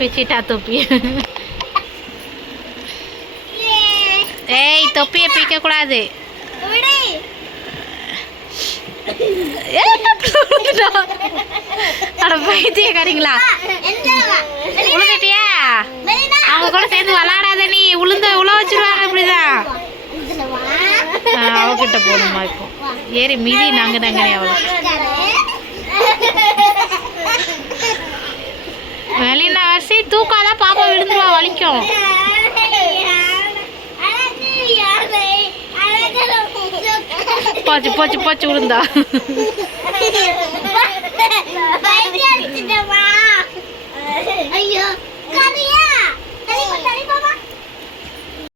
பிச்சிட்டா தொப்பி. ஏய் தொப்பியை பிக்க கூடாது. அட பைத்தியக்காரங்களா, உழுந்துட்டியா? அவங்க கூட சேர்ந்து விளாடாத, நீ உள்ள வச்சிருவாங்க. இப்படிதான் அவகிட்ட போகணுமா? இப்போ ஏறி மீதி நாங்க நாங்கனே அவளை வெளியில வசி தூக்காதான் பாப்பா விழுந்துருவா, வலிக்கும். போச்சு போச்சு போச்சு விழுந்தா. ஐயோ